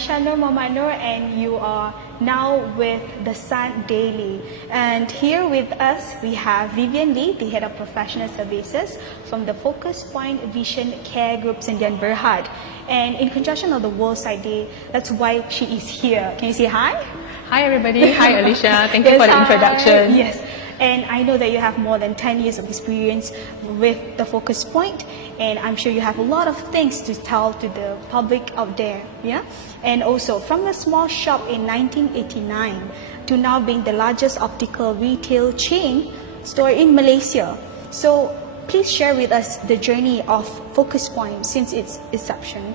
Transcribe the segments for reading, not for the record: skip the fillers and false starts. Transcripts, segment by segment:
Alisha Nur Muhammad Nur, and you are now with The Sun Daily. And here with us, we have Vivian Lee, the Head of Professional Services from the Focus Point Vision Care Group, Sdn Bhd. And in conjunction of the World Sight Day, that's why she is here. Can you say hi? Hi everybody. Hi Alicia. Thank you for the introduction. Yes. And I know that you have more than 10 years of experience with the Focus Point, and I'm sure you have a lot of things to tell to the public out there, yeah? And also, from a small shop in 1989 to now being the largest optical retail chain store in Malaysia. So please share with us the journey of Focus Point since its inception.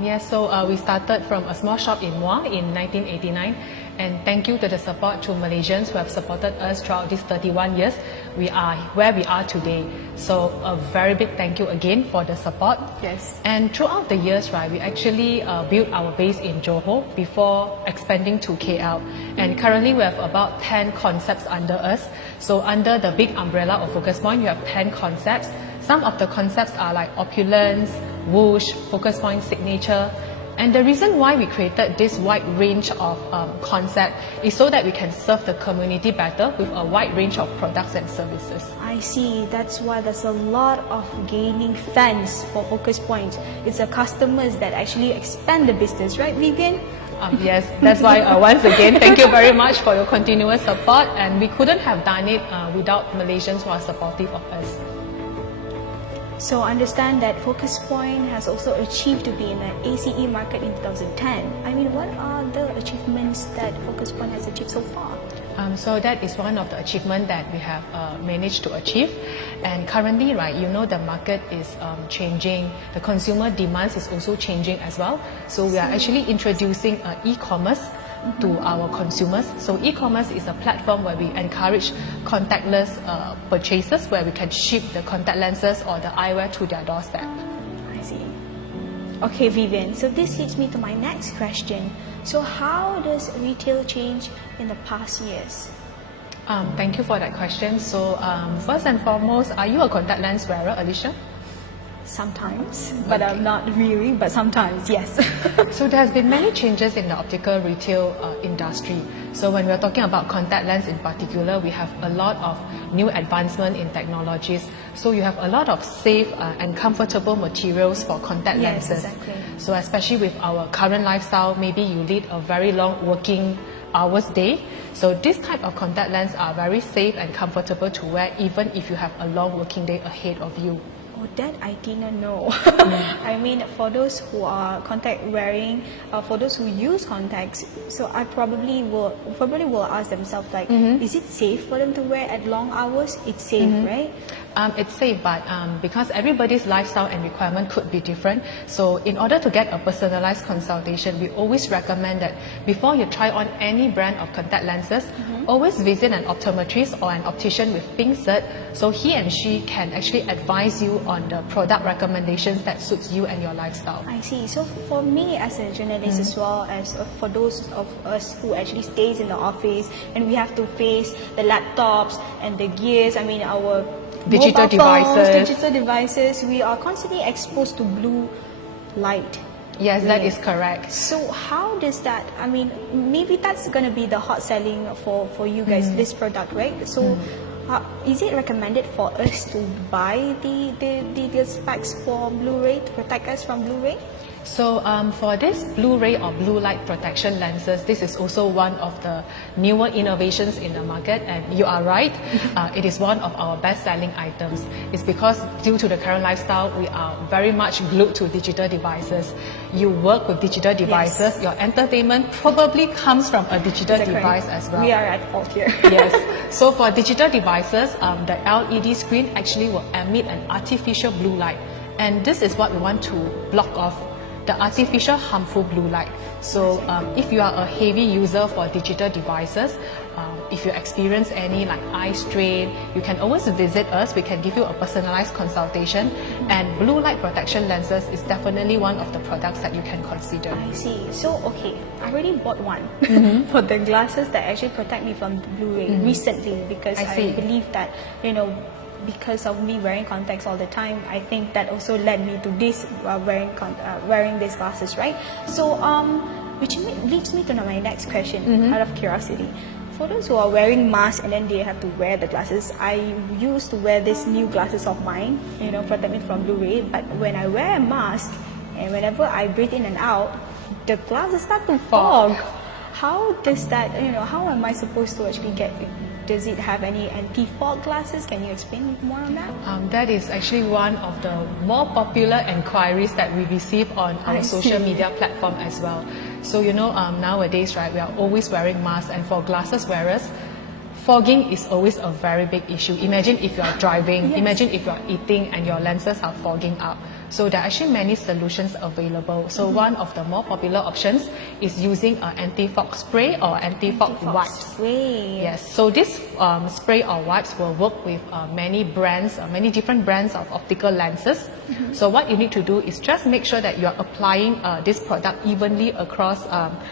We started from a small shop in Muar in 1989, and thank you to the support to Malaysians who have supported us throughout these 31 years. We are where we are today. So a very big thank you again for the support. Yes. And throughout the years, right, we actually built our base in Johor before expanding to KL. And currently we have about 10 concepts under us. So under the big umbrella of Focus Point, you have 10 concepts. Some of the concepts are like Opulence, Whoosh, Focus Point Signature. And the reason why we created this wide range of concept is so that we can serve the community better with a wide range of products and services. I see. That's why there's a lot of gaining fans for Focus Point. It's the customers that actually expand the business, right, Vivian? Yes, that's why once again, thank you very much for your continuous support, and we couldn't have done it without Malaysians who are supportive of us. So understand that Focus Point has also achieved to be in the ACE market in 2010. I mean, what are the achievements that Focus Point has achieved so far? So that is one of the achievements that we have managed to achieve. And currently, right, you know, the market is changing. The consumer demands is also changing as well. So we are actually introducing e-commerce to our consumers. So e-commerce is a platform where we encourage contactless purchases, where we can ship the contact lenses or the eyewear to their doorstep. I see. Okay, Vivian, so this leads me to my next question. So how does retail change in the past years? Thank you for that question. So first and foremost, are you a contact lens wearer, Alicia? Sometimes, but not really, but sometimes, yes. So there has been many changes in the optical retail industry. So when we are talking about contact lens in particular, we have a lot of new advancement in technologies. So you have a lot of safe and comfortable materials for contact lenses. Exactly. So especially with our current lifestyle, maybe you lead a very long working hours day. So this type of contact lens are very safe and comfortable to wear even if you have a long working day ahead of you. Oh, that I didn't know. I mean, for those who are contact wearing, for those who use contacts, so I probably will ask themselves like, is it safe for them to wear at long hours? It's safe, right? It's safe, but because everybody's lifestyle and requirement could be different, so in order to get a personalized consultation, we always recommend that before you try on any brand of contact lenses, always visit an optometrist or an optician with pink cert, so he and she can actually advise you on the product recommendations that suits you and your lifestyle. I see. So for me as a journalist as well as for those of us who actually stays in the office and we have to face the laptops and the gears, I mean our digital devices, we are constantly exposed to blue light. Yes, that is correct. So how does that, I mean, maybe that's going to be the hot selling for you guys, this product, right? So is it recommended for us to buy the specs for Blu-ray to protect us from Blu-ray? So for this Blu-ray or blue light protection lenses, this is also one of the newer innovations in the market, and you are right, it is one of our best-selling items. It's because due to the current lifestyle, we are very much glued to digital devices. You work with digital devices, your entertainment probably comes from a digital device as well. We are at fault here. Yes. So for digital devices, the LED screen actually will emit an artificial blue light, and this is what we want to block off, the artificial harmful blue light. So if you are a heavy user for digital devices, if you experience any like eye strain, you can always visit us. We can give you a personalized consultation, and blue light protection lenses is definitely one of the products that you can consider. I see. So okay, I already bought one for the glasses that actually protect me from the Blu-ray recently, because I believe that, you know, because of me wearing contacts all the time, I think that also led me to this wearing these glasses, right? So which leads me to my next question, out of curiosity. For those who are wearing masks and then they have to wear the glasses, I used to wear these new glasses of mine, protect me from blue ray. But when I wear a mask and whenever I breathe in and out, the glasses start to fog. How does that, how am I supposed to actually get it? Does it have any anti-fog glasses? Can you explain more on that? That is actually one of the more popular inquiries that we receive on our social media platform as well. So nowadays, right, we are always wearing masks, and for glasses wearers, fogging is always a very big issue. Imagine if you are driving, imagine if you are eating and your lenses are fogging up. So there are actually many solutions available. So one of the more popular options is using an anti-fog spray or anti-fog wipes. Spray. Yes, so this spray or wipes will work with many brands, many different brands of optical lenses. So what you need to do is just make sure that you are applying this product evenly across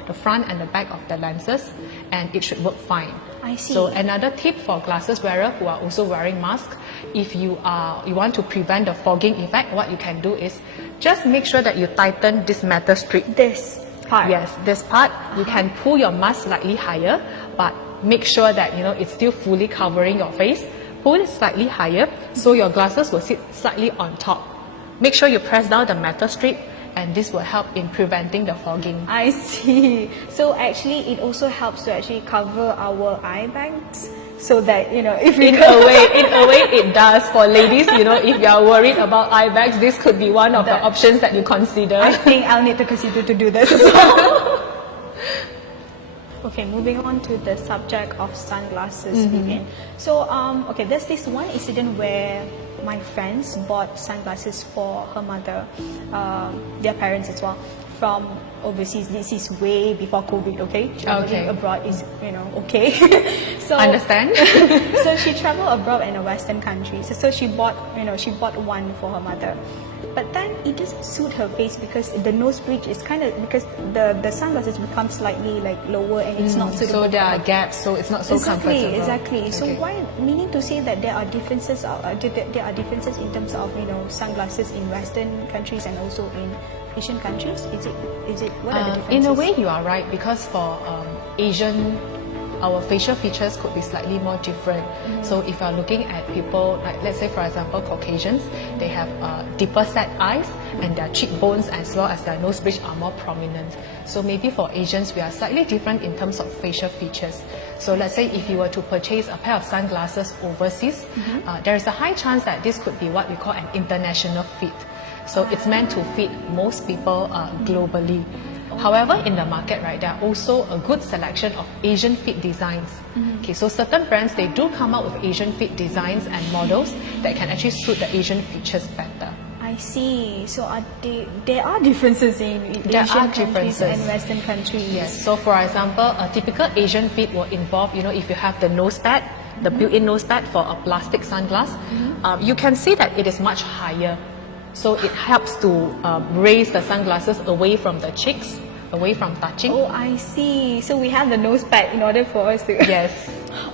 the front and the back of the lenses, and it should work fine. I see. So another tip for glasses wearer who are also wearing masks, if you want to prevent the fogging effect, what you can do is just make sure that you tighten this metal strip. This part. Yes, this part. You can pull your mask slightly higher, but make sure that it's still fully covering your face. Pull it slightly higher so your glasses will sit slightly on top. Make sure you press down the metal strip, and this will help in preventing the fogging. I see. So actually it also helps to actually cover our eye bags, so that if we In a way it does. For ladies, if you are worried about eye bags, this could be one of the options that you consider. I think I'll need to consider to do this as well. Okay, moving on to the subject of sunglasses, Vivian. So, there's this one incident where my friends bought sunglasses for her mother, their parents as well, from overseas. This is way before COVID, okay? Traveling abroad is, okay. So Understand? So she traveled abroad in a Western country. So she bought one for her mother. But then it doesn't suit her face because the nose bridge is because the sunglasses become slightly like lower and it's not suitable. So there are gaps, so it's not so comfortable. Exactly. So meaning to say that there are differences in terms of sunglasses in Western countries and also in Asian countries. Is it what are the differences? In a way, you are right, because for Asian, our facial features could be slightly more different. So if you're looking at people, like let's say for example Caucasians, they have deeper set eyes and their cheekbones as well as their nose bridge are more prominent. So maybe for Asians, we are slightly different in terms of facial features. So let's say if you were to purchase a pair of sunglasses overseas, there is a high chance that this could be what we call an international fit. So it's meant to fit most people globally. However, in the market, right, there are also a good selection of Asian fit designs. Okay, so certain brands, they do come out with Asian fit designs and models that can actually suit the Asian features better. I see. So there are differences in Asian countries and Western countries. Yes. So for example, a typical Asian fit will involve, if you have the nose pad, the built-in nose pad for a plastic sunglass, you can see that it is much higher. So it helps to raise the sunglasses away from the cheeks, away from touching. Oh, I see. So we have the nose pad in order for us to... Yes.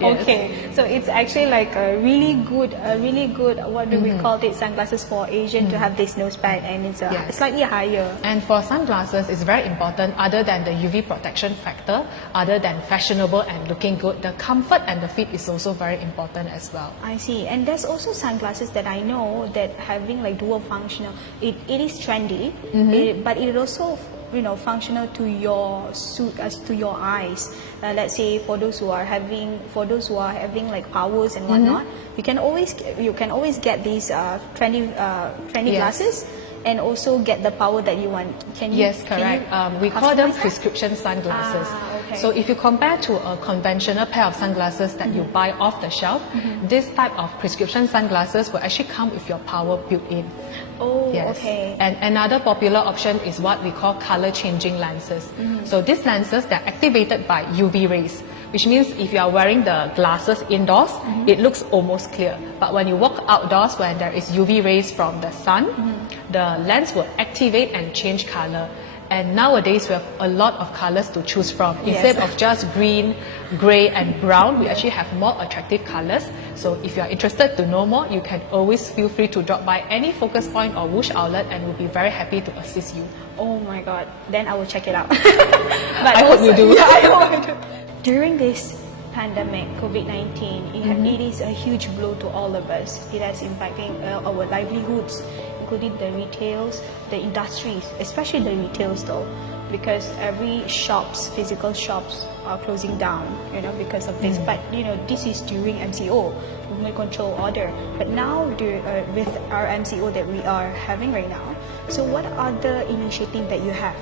Okay. So it's actually like a really good, what do we call it, sunglasses for Asian to have this nose pad, and it's slightly higher. And for sunglasses, it's very important, other than the UV protection factor, other than fashionable and looking good, the comfort and the fit is also very important as well. I see. And there's also sunglasses that I know that having like dual functional. It is trendy, but it also functional to your suit, as to your eyes. Let's say for those who are having like powers and whatnot, you can always get these trendy glasses and also get the power that you want. Yes, correct. We call them prescription sunglasses. Okay. So if you compare to a conventional pair of sunglasses that you buy off the shelf, this type of prescription sunglasses will actually come with your power built in. Oh, yes. okay. And another popular option is what we call color changing lenses. So these lenses, they're activated by UV rays, which means if you are wearing the glasses indoors, it looks almost clear. But when you walk outdoors, when there is UV rays from the sun, the lens will activate and change color. And nowadays we have a lot of colors to choose from. Yes. Instead of just green, grey and brown, we actually have more attractive colors. So if you are interested to know more, you can always feel free to drop by any Focus Point or Woosh outlet, and we'll be very happy to assist you. Oh my god, then I will check it out. I hope you do. Yeah, I hope you do. During this pandemic, COVID-19, it is a huge blow to all of us. It has impacting our livelihoods, including the retails, the industries, especially the retails though, because every physical shops are closing down, because of this. But this is during MCO, movement control order. But now with our MCO that we are having right now, so what other initiative that you have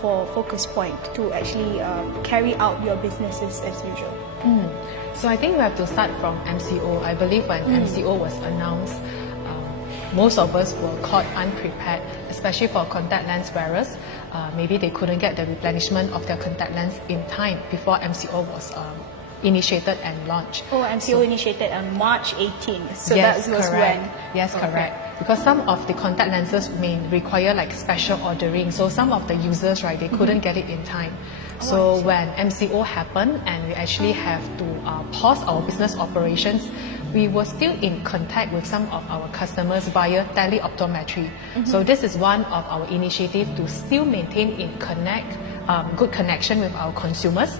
for Focus Point to actually carry out your businesses as usual? So I think we have to start from MCO. I believe when MCO was announced, most of us were caught unprepared, especially for contact lens wearers. Maybe they couldn't get the replenishment of their contact lens in time before MCO was initiated and launched. Oh, MCO initiated on March 18th. So Yes, that was correct. when? Yes, Okay. correct. Because some of the contact lenses may require like special ordering. So some of the users, right, they couldn't get it in time. So when MCO happened and we actually have to pause our business operations, we were still in contact with some of our customers via teleoptometry. So this is one of our initiatives to still maintain good connection with our consumers.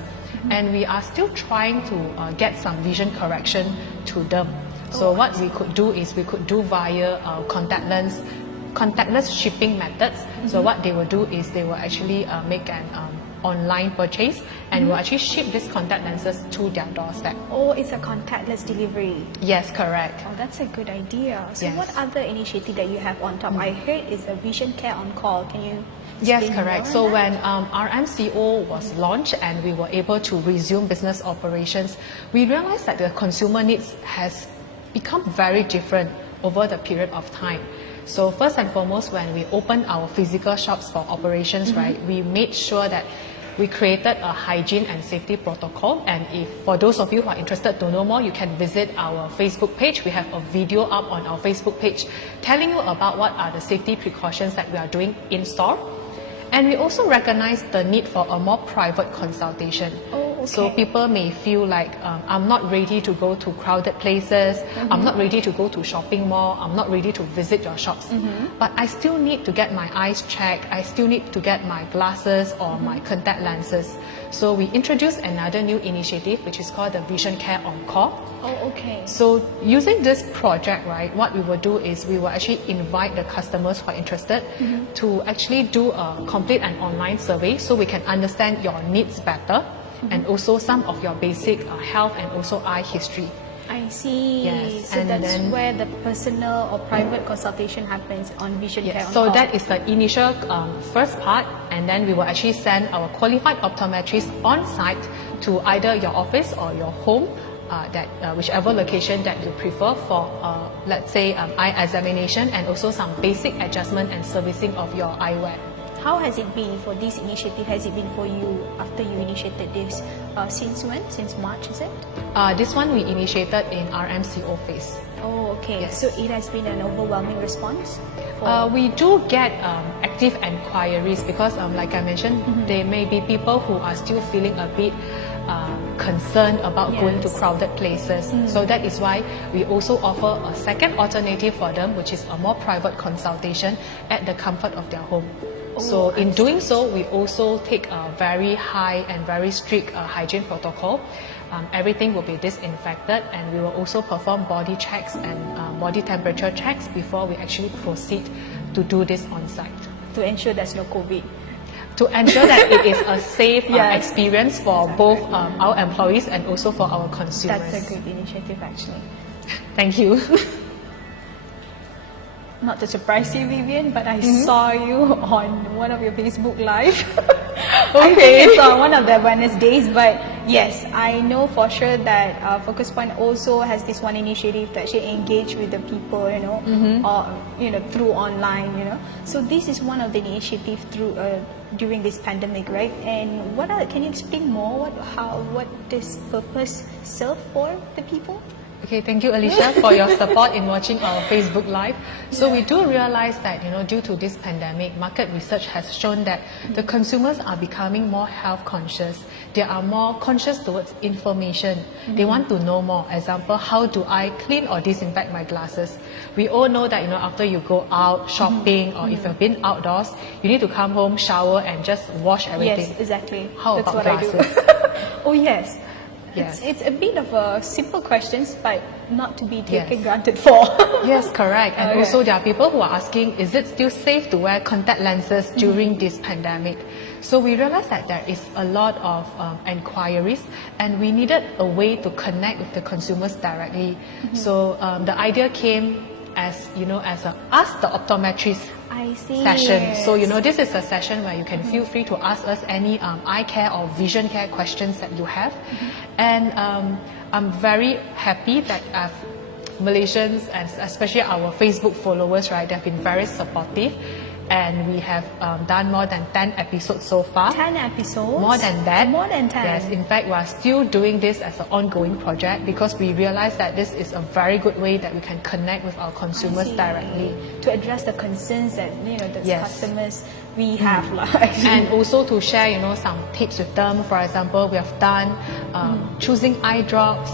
And we are still trying to get some vision correction to them. So what we could do is we could do via contactless shipping methods. So what they will do is they will actually make an online purchase and will actually ship these contact lenses to their doorstep. Oh, it's a contactless delivery. Yes, correct. Oh, that's a good idea. So Yes. what other initiative that you have on top? I heard is a vision care on call. Can you Yes, explain correct. more So on that? when our MCO was launched and we were able to resume business operations, we realized that the consumer needs has become very different over the period of time. So first and foremost, when we opened our physical shops for operations, right, we made sure that we created a hygiene and safety protocol. And if for those of you who are interested to know more, you can visit our Facebook page. We have a video up on our Facebook page telling you about what are the safety precautions that we are doing in store. And we also recognize the need for a more private consultation. Oh, okay. So people may feel like I'm not ready to go to crowded places, I'm not ready to go to shopping mall, I'm not ready to visit your shops. But I still need to get my eyes checked, I still need to get my glasses or my contact lenses. So we introduced another new initiative which is called the Vision Care on Call. Oh, okay. So using this project, right, what we will do is we will actually invite the customers who are interested to actually do a complete and online survey so we can understand your needs better and also some of your basic health and also eye history. I see. Yes, So and that's then- where the personal or private consultation happens on vision care Yes, on so call. that is the initial first part, and then we will actually send our qualified optometrists on site to either your office or your home, whichever location that you prefer for, let's say, eye examination and also some basic adjustment and servicing of your eyewear. How has it been for this initiative? Has it been for you after you initiated this? Since when? Since March, is it? This one we initiated in our MCO phase. Oh, okay. Yes. So it has been an overwhelming response? For- We do get active enquiries because, like I mentioned, there may be people who are still feeling a bit concerned about going to Yes. crowded places. So that is why we also offer a second alternative for them, which is a more private consultation at the comfort of their home. So in doing so, we also take a very high and very strict hygiene protocol. Everything will be disinfected, and we will also perform body checks and body temperature checks before we actually proceed to do this on site. to ensure there's no COVID. To ensure that it is a safe Yes. experience for both our employees and also for our consumers. That's a good initiative, actually. Thank you. Not to surprise you, Vivian, but I saw you on one of your Facebook Live. I think it's on one of the Wednesdays, but yes, I know for sure that Focus Point also has this one initiative to actually engage with the people, through online, So this is one of the initiatives through during this pandemic, right? And can you explain more what this purpose serve for the people? Okay, thank you, Alicia, for your support in watching our Facebook Live. So we do realize that, due to this pandemic, market research has shown that the consumers are becoming more health conscious. They are more conscious towards information. They want to know more. Example, how do I clean or disinfect my glasses? We all know that, after you go out shopping or if you've been outdoors, you need to come home, shower and just wash everything. Yes, exactly. How That's about what glasses? I do. Oh yes. Yes. It's a bit of a simple questions, but not to be taken Yes. granted for. Yes, correct. And Okay. also there are people who are asking, is it still safe to wear contact lenses during this pandemic? So we realized that there is a lot of enquiries and we needed a way to connect with the consumers directly. So the idea came as, as a Ask the Optometrist I see. session. So, this is a session where you can feel free to ask us any eye care or vision care questions that you have. And I'm very happy that Malaysians and especially our Facebook followers, right, they've been very supportive. And we have done more than 10 episodes so far. 10 episodes? More than that. More than 10? Yes, in fact, we are still doing this as an ongoing project because we realize that this is a very good way that we can connect with our consumers directly. To address the concerns that, the Yes. customers we have. Actually. And also to share, some tips with them. For example, we have done choosing eye drops.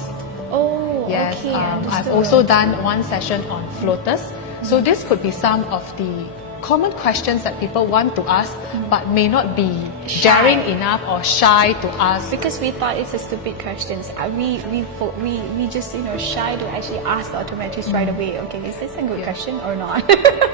Oh, Yes, okay. I've Understood. also done one session on floaters. So this could be some of the common questions that people want to ask but may not be daring enough or shy to ask. Because we thought it's a stupid questions. We just shy to actually ask the optometrist right away. Okay, is this a good question or not?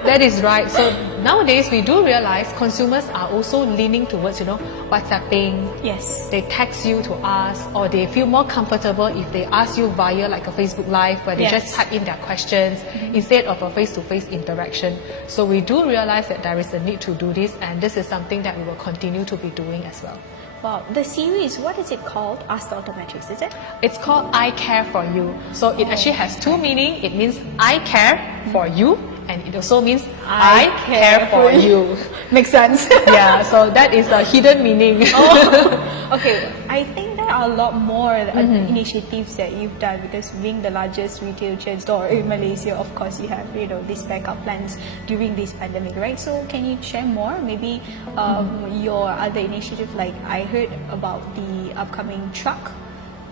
That is right. So nowadays we do realize consumers are also leaning towards WhatsApping. Yes. They text you to ask, or they feel more comfortable if they ask you via like a Facebook Live where they Yes. just type in their questions instead of a face-to-face interaction. So we do realize that there is a need to do this, and this is something that we will continue to be doing as well. Wow. The series, what is it called? Ask the optometrist, is it? It's called I Care for You. So it actually has two meanings. It means I care for you, and it also means I care for you. Makes sense. Yeah, so that is a hidden meaning. Okay, I think there are a lot more initiatives that you've done because being the largest retail chain store in Malaysia, of course, you have these backup plans during this pandemic, right? So can you share more? Maybe your other initiative, like I heard about the upcoming truck,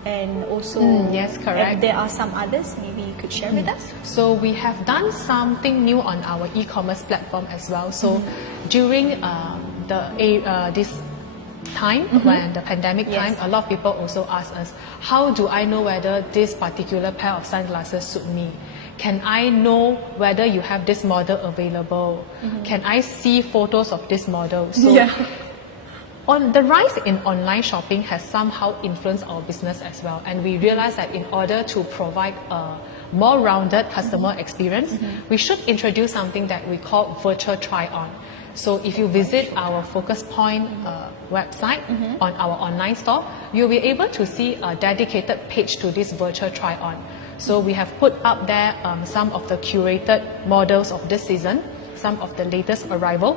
and also yes, correct. There are some others. Maybe you could share with us. So we have done something new on our e-commerce platform as well. So during this time, when the pandemic Yes. time, a lot of people also ask us, how do I know whether this particular pair of sunglasses suit me? Can I know whether you have this model available? Can I see photos of this model? So the rise in online shopping has somehow influenced our business as well, and we realized that in order to provide a more rounded customer experience, we should introduce something that we call virtual try-on. So if you visit our Focus Point website on our online store, you'll be able to see a dedicated page to this virtual try-on. So we have put up there some of the curated models of this season, some of the latest arrival,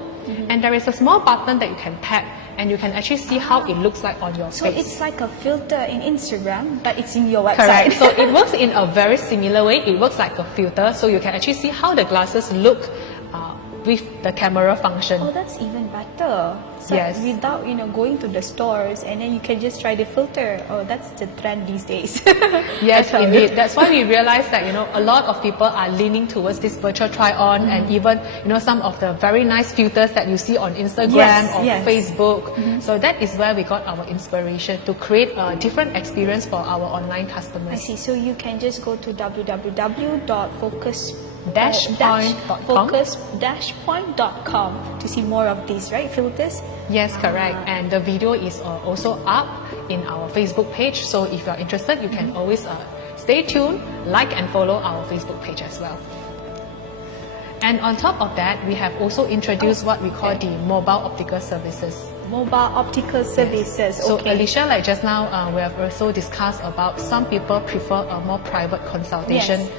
and there is a small button that you can tap and you can actually see how it looks like on your So face. it's like a filter in Instagram, but it's in your website. Correct. So it works in a very similar way. It works like a filter, so you can actually see how the glasses look with the camera function. Oh, that's even better. So Yes. without going to the stores, and then you can just try the filter. Oh, that's the trend these days. Yes, I tell you. indeed. That's why we realized that a lot of people are leaning towards this virtual try-on, and even some of the very nice filters that you see on Instagram Yes, or yes. Facebook. So that is where we got our inspiration to create a different experience for our online I customers. see. So you can just go to Focus-point.com. to see more of these, right? Filters. Yes, correct. And the video is also up in our Facebook page. So if you're interested, you can always stay tuned, like and follow our Facebook page as well. And on top of that, we have also introduced what we call the mobile optical services. Mobile optical services. So Okay. Alicia, like just now, we have also discussed about some people prefer a more private consultation. Yes.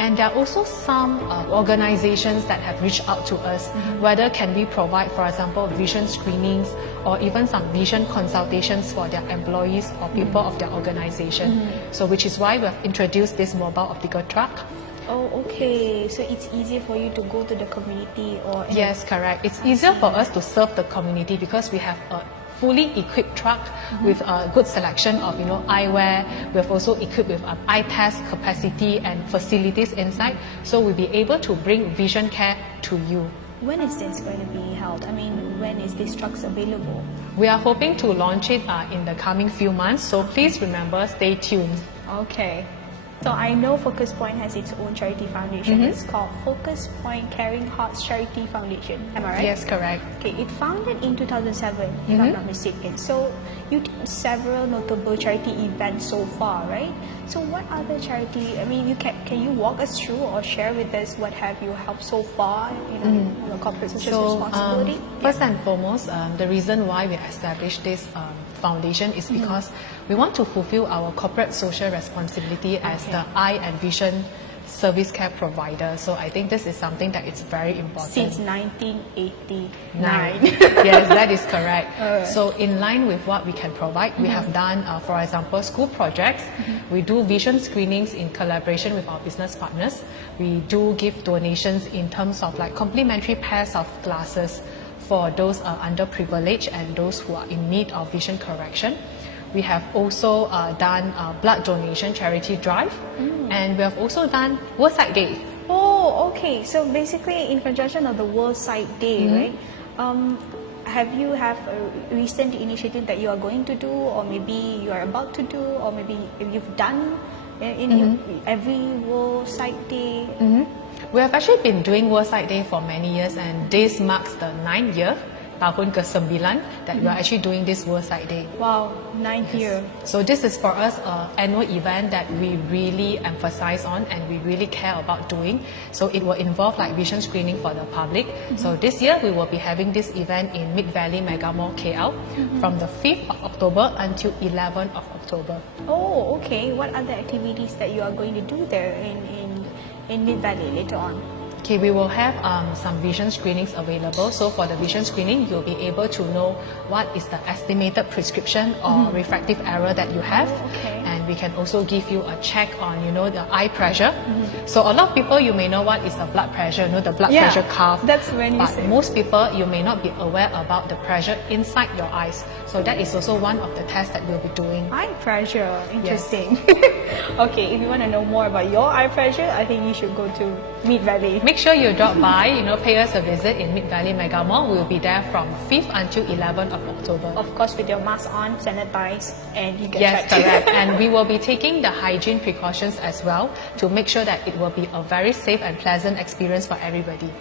And there are also some organizations that have reached out to us, whether can we provide, for example, vision screenings or even some vision consultations for their employees or people of their organization. So which is why we have introduced this mobile optical truck. Oh, okay. So it's easier for you to go to the community or... Yes, correct. It's easier for us to serve the community because we have a fully equipped truck with a good selection of eyewear. We have also equipped with eye test capacity and facilities inside, so we'll be able to bring vision care to you. When is this going to be held? I mean, when is this trucks available? We are hoping to launch it in the coming few months, so please remember, stay tuned. Okay. So I know Focus Point has its own charity foundation. It's called Focus Point Caring Hearts Charity Foundation. Am I right? Yes, correct. Okay, it founded in 2007, if I'm not mistaken. So you did several notable charity events so far, right? So what other charity? I mean, can you walk us through or share with us what have you helped so far? In corporate social responsibility. First and foremost, the reason why we established this foundation is because we want to fulfill our corporate social responsibility as the eye and vision service care provider. So I think this is something that is very important. Since 1989. Yes, that is correct. So in line with what we can provide, we have done, for example, school projects. We do vision screenings in collaboration with our business partners. We do give donations in terms of like complimentary pairs of glasses for those underprivileged and those who are in need of vision correction. We have also done blood donation charity drive, and we have also done World Sight Day. Oh, okay. So basically, in conjunction of the World Sight Day, right? Have you a recent initiative that you are going to do, or maybe you are about to do, or maybe you've done in every World Sight Day? We have actually been doing World Sight Day for many years, and this marks the 9th year, tahun ke-9, that we are actually doing this World Sight Day. Wow, 9th year. So this is for us an annual event that we really emphasize on and we really care about doing. So it will involve like vision screening for the public. So this year we will be having this event in Mid Valley Mega Mall KL from the 5th of October until 11th of October. Oh, okay. What other activities that you are going to do there in Mid Valley later on? Okay, we will have some vision screenings available. So for the vision screening, you'll be able to know what is the estimated prescription or refractive error that you have. Okay. And we can also give you a check on, the eye pressure. So a lot of people, you may know what is the blood pressure, the blood pressure curve. That's when you But say. most people, you may not be aware about the pressure inside your eyes. So that is also one of the tests that we'll be doing. Eye pressure, interesting. Okay, if you want to know more about your eye pressure, I think you should go to Mid Valley. Make sure you drop by, pay us a visit in Mid Valley Mega Mall. We'll be there from 5th until 11th of October. Of course, with your mask on, sanitized, and you get Yes, checked. correct. And we will be taking the hygiene precautions as well to make sure that it will be a very safe and pleasant experience for everybody.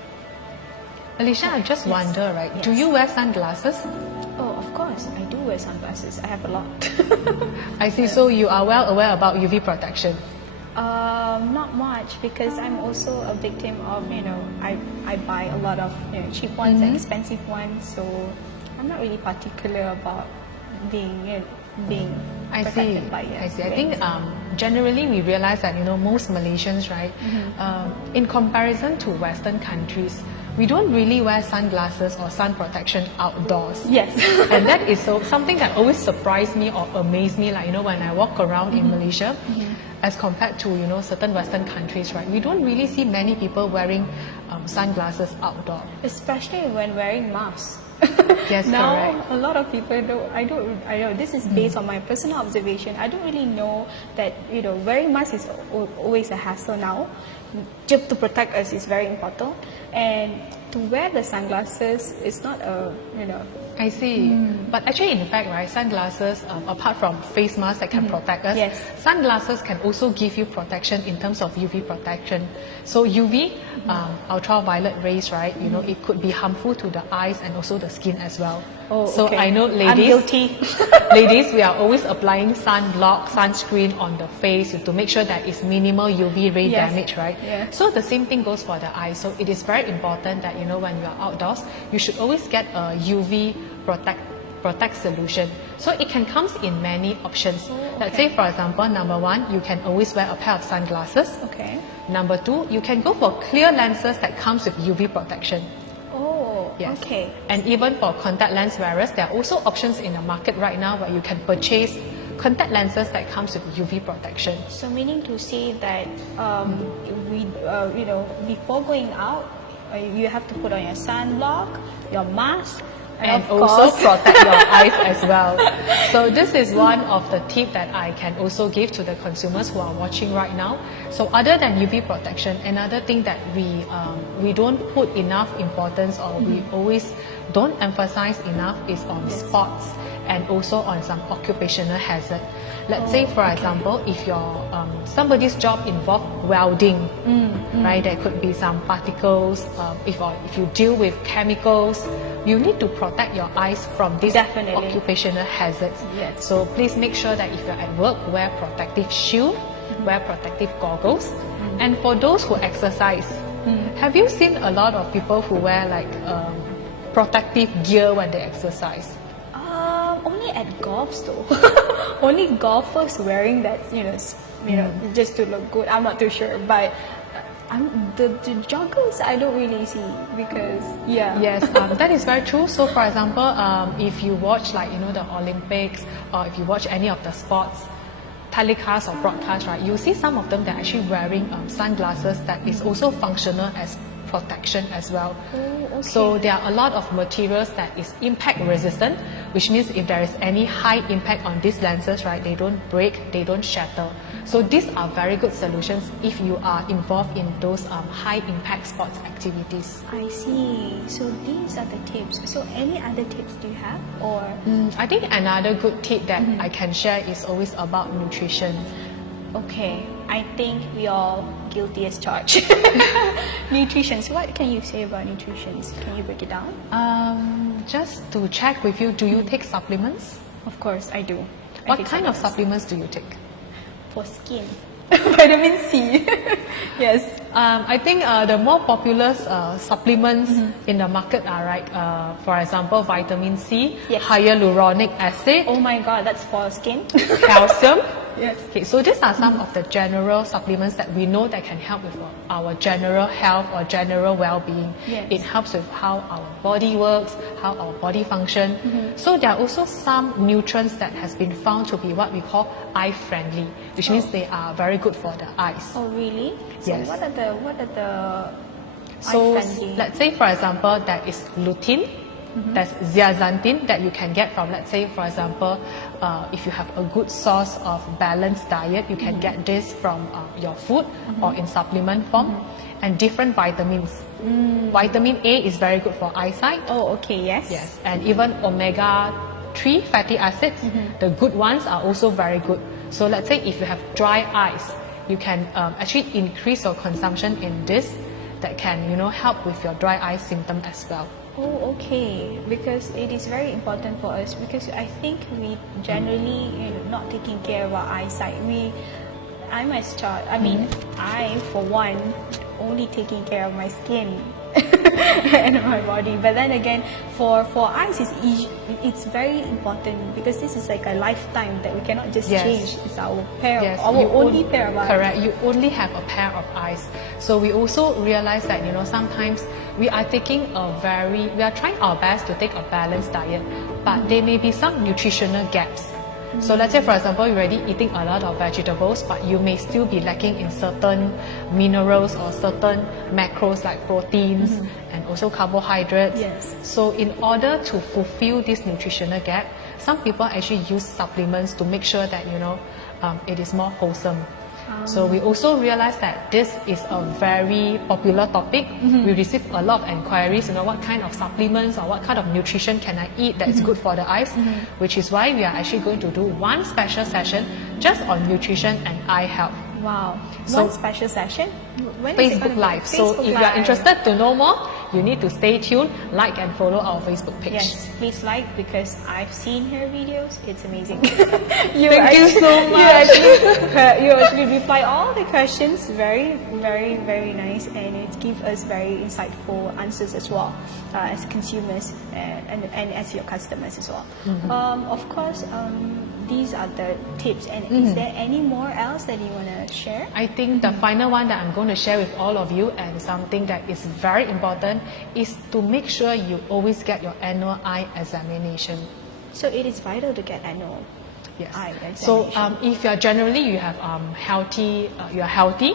Alicia, I just wonder, right? Yes. Do you wear sunglasses? Oh, of course, I do wear sunglasses. I have a lot. I see. So you are well aware about UV protection. Not much, because I'm also a victim of, I buy a lot of cheap ones and expensive ones, so I'm not really particular about being protected by it. I see. I think generally we realize that most Malaysians, right, in comparison to Western countries, we don't really wear sunglasses or sun protection outdoors. Yes. And that is something that always surprised me or amazed me, like when I walk around in Malaysia, as compared to certain Western countries, right? We don't really see many people wearing sunglasses outdoor. Especially when wearing masks. Yes, now, correct. a lot of people I know this is based on my personal observation. I don't really know that wearing masks is always a hassle now. Just to protect us is very important, and to wear the sunglasses is not a I see. But actually, in fact, right, sunglasses, apart from face masks that can protect us, Yes. sunglasses can also give you protection in terms of UV protection. So UV, ultraviolet rays, right, it could be harmful to the eyes and also the skin as well. Oh, so okay. I know I'm ladies, guilty. ladies, we are always applying sunblock, sunscreen on the face to make sure that it's minimal UV ray Yes. damage, right? Yeah. So the same thing goes for the eyes. So it is very important that when you are outdoors, you should always get a UV protect solution. So it can come in many options. Let's okay. say, for example, number one, you can always wear a pair of sunglasses. Okay. Number two, you can go for clear lenses that comes with UV protection. Oh, Yes. okay. And even for contact lens wearers, there are also options in the market right now where you can purchase contact lenses that comes with UV protection. So meaning to say that before going out, you have to put on your sunblock, your mask, And of also course, protect your eyes as well. So this is one of the tips that I can also give to the consumers who are watching right now. So other than UV protection, another thing that we don't put enough importance or we always don't emphasize enough is on spots and also on some occupational hazard. Let's say, for example, if somebody's job involves welding, right? There could be some particles. If you deal with chemicals, you need to protect your eyes from these Definitely. occupational hazards. Yes. So please make sure that if you're at work, wear protective shield, wear protective goggles. And for those who exercise, have you seen a lot of people who wear like protective gear when they exercise? Only at golfs though. Only golfers wearing that, just to look good. I'm not too sure, but the joggers I don't really see because Yes, that is very true. So, for example, if you watch the Olympics or if you watch any of the sports telecast or broadcast, right, you see some of them they're actually wearing sunglasses that is also functional as protection as well. Oh, okay. So there are a lot of materials that is impact resistant, which means if there is any high impact on these lenses, right, they don't break, they don't shatter. So these are very good solutions if you are involved in those high impact sports activities. I see. So these are the tips. So any other tips do you have or? I think another good tip that I can share is always about nutrition. Okay, I think we all guilty as charged. Nutrition. So what can you say about nutrition? Can you break it down? Just to check with you, do you take supplements? Of course, I do. I What take kind of supplements. supplements do you take? For skin? Vitamin C. Yes. I think the more popular supplements in the market are for example, vitamin C, Yes. hyaluronic acid, Oh my God, that's for skin. calcium. Yes. Okay, so these are some of the general supplements that we know that can help with our general health or general well-being. Yes. It helps with how our body works, how our body function. So there are also some nutrients that has been found to be what we call eye-friendly, which means they are very good for the eyes. Oh really? So Yes. what are the So eye-friendly? let's say, for example, there is lutein, there's zeaxanthin that you can get from, let's say, for example, if you have a good source of balanced diet, you can get this from your food or in supplement form, and different vitamins. Vitamin A is very good for eyesight. Oh okay, yes. Yes, and even omega-3 fatty acids, the good ones are also very good. So let's say if you have dry eyes, you can actually increase your consumption in this that can help with your dry eye symptom as well. Oh, okay. Because it is very important for us. Because I think we generally, not taking care of our eyesight. I'm a child. I mean, I for one, only taking care of my skin and my body. But then again, for eyes, it's very important because this is like a lifetime that we cannot just Yes. change. It's our Yes, our you only on- pair of eyes. Correct. You only have a pair of eyes. So we also realize that sometimes we are trying our best to take a balanced diet, but there may be some nutritional gaps. So let's say, for example, you're already eating a lot of vegetables, but you may still be lacking in certain minerals or certain macros like proteins and also carbohydrates. Yes. So in order to fulfill this nutritional gap, some people actually use supplements to make sure that it is more wholesome. So we also realize that this is a very popular topic. We receive a lot of inquiries, what kind of supplements or what kind of nutrition can I eat that is good for the eyes, which is why we are actually going to do one special session just on nutrition and eye health. Wow. So- One special session? When is it Facebook gonna be? Live. So Facebook if you are Live. interested to know more, you need to stay tuned, like and follow our Facebook page. Yes, please like, because I've seen her videos. It's amazing. Thank you so much. You actually reply all the questions. Very, very, very nice, and it gives us very insightful answers as well, as consumers and as your customers as well. Of course, these are the tips. And is there any more else that you want to share? I think the final one that I'm going to share with all of you, and something that is very important, is to make sure you always get your annual eye examination. So it is vital to get annual Yes. eye So examination. if you're generally you have you're healthy,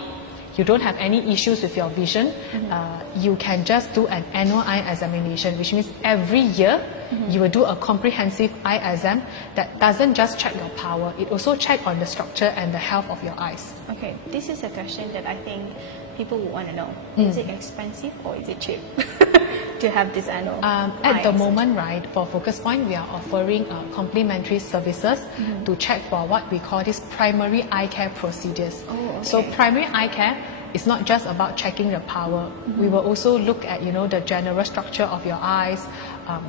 you don't have any issues with your vision, you can just do an annual eye examination, which means every year you will do a comprehensive eye exam that doesn't just check your power, it also check on the structure and the health of your eyes. Okay, this is a question that I think people would want to know. Is it expensive or is it cheap to have this annual At the moment, right, for Focus Point, we are offering complimentary services to check for what we call these primary eye care procedures. Oh, okay. So primary eye care is not just about checking the power. We will also look at, the general structure of your eyes,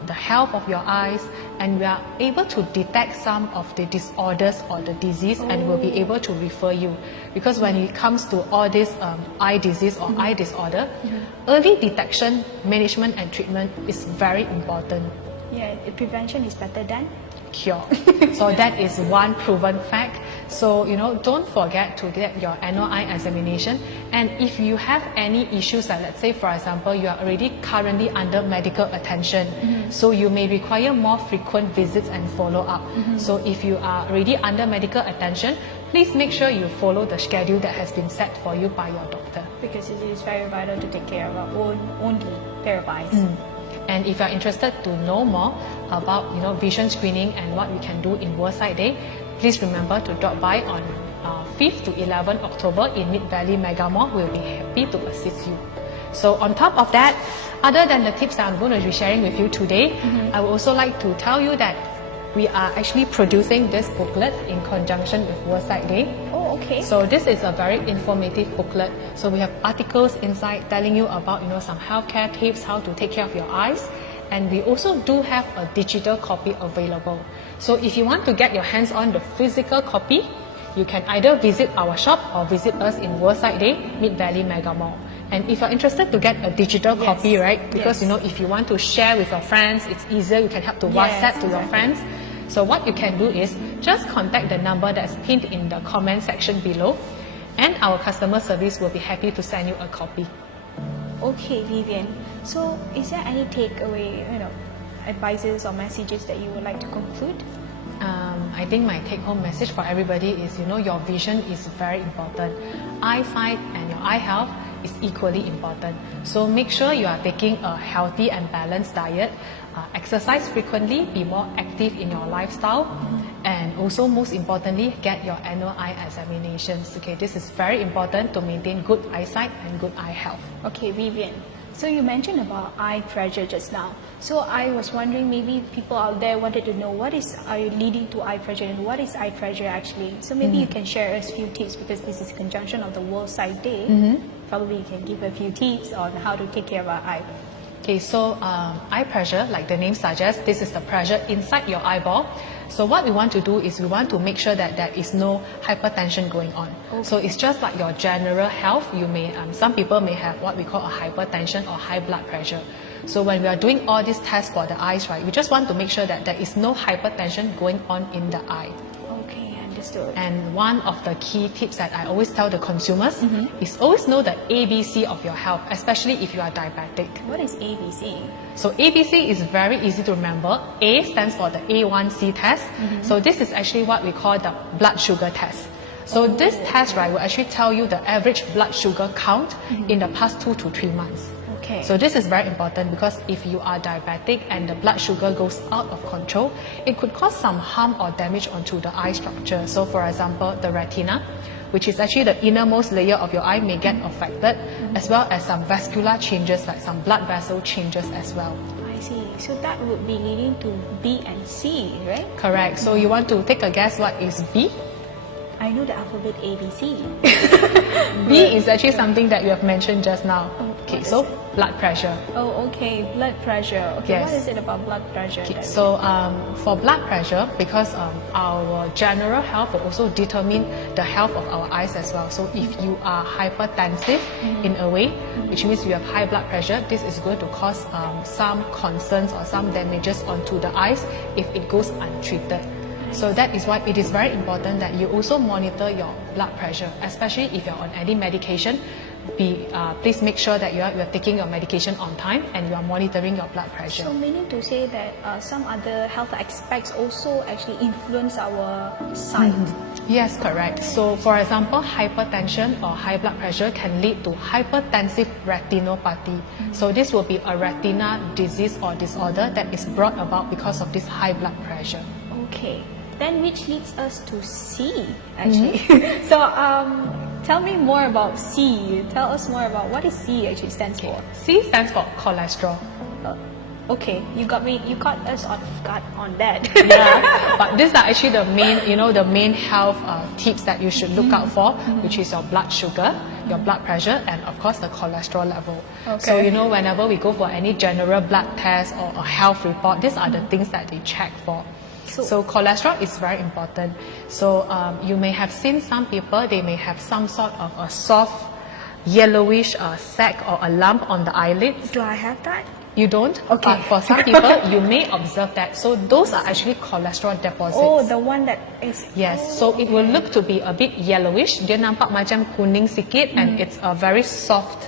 the health of your eyes, and we are able to detect some of the disorders or the disease, and we'll be able to refer you. Because when it comes to all this eye disease or eye disorder, early detection, management and treatment is very important. Yeah, prevention is better than Cure. So that is one proven fact. So, don't forget to get your annual eye examination. And if you have any issues, like let's say, for example, you are already currently under medical attention, so you may require more frequent visits and follow-up. So if you are already under medical attention, please make sure you follow the schedule that has been set for you by your doctor. because it is very vital to take care of our own pair of eyes. And if you're interested to know more about vision screening and what we can do in World Sight Day, please remember to drop by on 5th to 11th October in Mid Valley Mega Mall. We'll be happy to assist you. So on top of that, other than the tips that I'm going to be sharing with you today, I would also like to tell you that we are actually producing this booklet in conjunction with World Sight Day. Oh, okay. So this is a very informative booklet. So we have articles inside telling you about some healthcare tips, how to take care of your eyes, and we also do have a digital copy available. So if you want to get your hands on the physical copy, you can either visit our shop or visit us in World Sight Day, Mid Valley Mega Mall. And if you're interested to get a digital copy, right? Because if you want to share with your friends, it's easier. You can help to WhatsApp to your friends. So what you can do is just contact the number that's pinned in the comment section below, and our customer service will be happy to send you a copy. Okay, Vivian. So is there any takeaway, advices or messages that you would like to conclude? I think my take-home message for everybody is, your vision is very important. Eyesight and your eye health is equally important. So make sure you are taking a healthy and balanced diet, exercise frequently, be more active in your lifestyle, and also most importantly, get your annual eye examinations. Okay, this is very important to maintain good eyesight and good eye health. Okay, Vivian. So you mentioned about eye pressure just now. So I was wondering, maybe people out there wanted to know what is leading to eye pressure and what is eye pressure actually. So maybe you can share us a few tips, because this is conjunction of the World Sight Day. Probably you can give a few tips on how to take care of our eye. Okay, so eye pressure, like the name suggests, this is the pressure inside your eyeball. So what we want to do is we want to make sure that there is no hypertension going on. Okay. So it's just like your general health. You may, some people may have what we call a hypertension or high blood pressure. So when we are doing all these tests for the eyes, right, we just want to make sure that there is no hypertension going on in the eye. Okay, understood. And one of the key tips that I always tell the consumers is always know the ABC of your health, especially if you are diabetic. What is ABC? So ABC is very easy to remember. A stands for the A1C test. So this is actually what we call the blood sugar test. So this test, right, will actually tell you the average blood sugar count in the past 2 to 3 months. Okay. So this is very important, because if you are diabetic and the blood sugar goes out of control, it could cause some harm or damage onto the eye structure. So for example, the retina, which is actually the innermost layer of your eye, may get affected, as well as some vascular changes, like some blood vessel changes as well. I see. So that would be leading to B and C, right? Correct. So you want to take a guess what is B? I know the alphabet ABC. B is actually something that you have mentioned just now. Okay, so blood pressure. Oh, okay. Blood pressure. Okay, Yes. what is it about blood pressure? Okay, that so for blood pressure, because our general health will also determine the health of our eyes as well. So if you are hypertensive in a way, which means you have high blood pressure, this is going to cause some concerns or some damages onto the eyes if it goes untreated. So that is why it is very important that you also monitor your blood pressure, especially if you're on any medication. Please make sure that you are taking your medication on time and you are monitoring your blood pressure. So meaning to say that some other health aspects also actually influence our sight. Yes, correct. So for example, hypertension or high blood pressure can lead to hypertensive retinopathy. So this will be a retina disease or disorder that is brought about because of this high blood pressure. Okay, then which leads us to C actually. So tell me more about C. Tell us more about what is C actually stands for. C stands for cholesterol. Okay, you got us off guard on that. Yeah, but these are actually the main, the main health tips that you should look out for, which is your blood sugar, your blood pressure, and of course the cholesterol level. So Okay. whenever we go for any general blood test or a health report, these are the things that they check for. So cholesterol is very important. So you may have seen some people, they may have some sort of a soft yellowish sac or a lump on the eyelids. Do I have that? You don't? Okay. But for some people, you may observe that. So those are actually cholesterol deposits. Oh, the one that is. Yes, so it will look to be a bit yellowish. Dia nampak macam kuning sikit and it's a very soft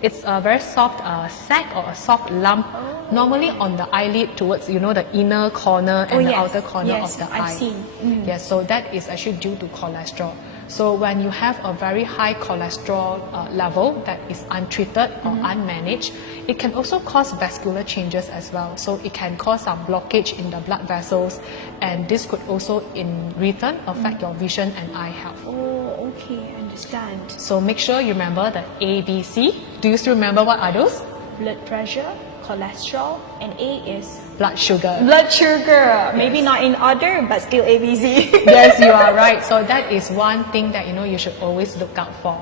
sac or a soft lump, normally on the eyelid towards, the inner corner and the yes. outer corner Yes, of the I've eye. seen. Yes, so that is actually due to cholesterol. So when you have a very high cholesterol level that is untreated or unmanaged, it can also cause vascular changes as well. So it can cause some blockage in the blood vessels, and this could also in return affect your vision and eye health. Oh, okay, I understand. So make sure you remember the ABC. Do you still remember what are those? Blood pressure, cholesterol, and A is Blood sugar. blood sugar. Maybe not in order, but still ABC. Yes, you are right. So that is one thing that you should always look out for.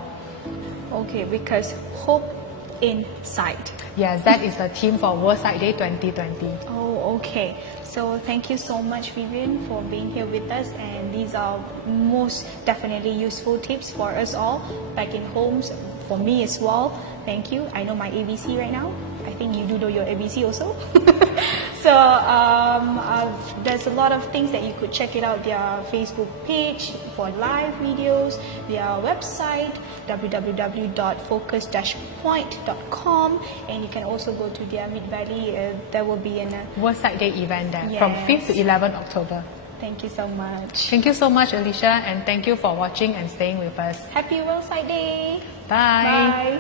Okay, because hope in sight. Yes, that is the theme for World Sight Day 2020. Oh, okay. So thank you so much, Vivian, for being here with us. And these are most definitely useful tips for us all back in homes, for me as well. Thank you. I know my ABC right now. I think you do know your ABC also. So there's a lot of things that you could check it out. Their Facebook page for live videos, their website www.focus-point.com, and you can also go to their Mid Valley. There will be an World Sight Day event there from 5th to 11th October. Thank you so much. Thank you so much, Alicia, and thank you for watching and staying with us. Happy World Sight Day. Bye. Bye.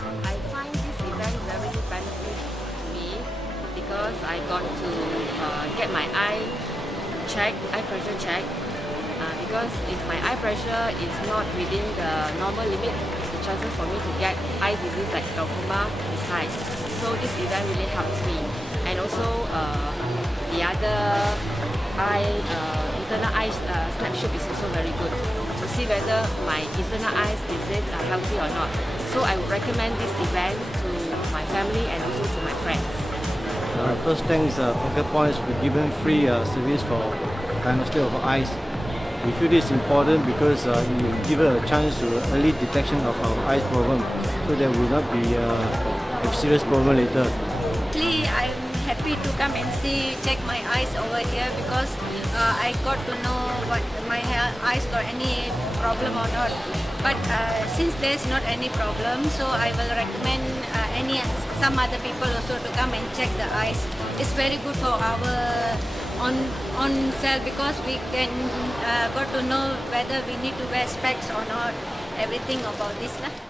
I find this event very beneficial to me because I got to get my eye pressure check. Because if my eye pressure is not within the normal limit, the chances for me to get eye disease like glaucoma is high. So this event really helps me. And also the other internal eye snapshot is also very good to see whether my internal eyes is it healthy or not. So I would recommend this event to my family and also to my friends. First thing is Focal Points will given free service for diagnostic of eyes. We feel this is important because it will give us a chance to early detection of our eyes problem, so there will not be a serious problem later. Actually, I'm happy to come and check my eyes over here because I got to know what my eyes got any problem or not. But since there's not any problem, so I will recommend some other people also to come and check the eyes. It's very good for our on self, because we can got to know whether we need to wear specs or not. Everything about this lah.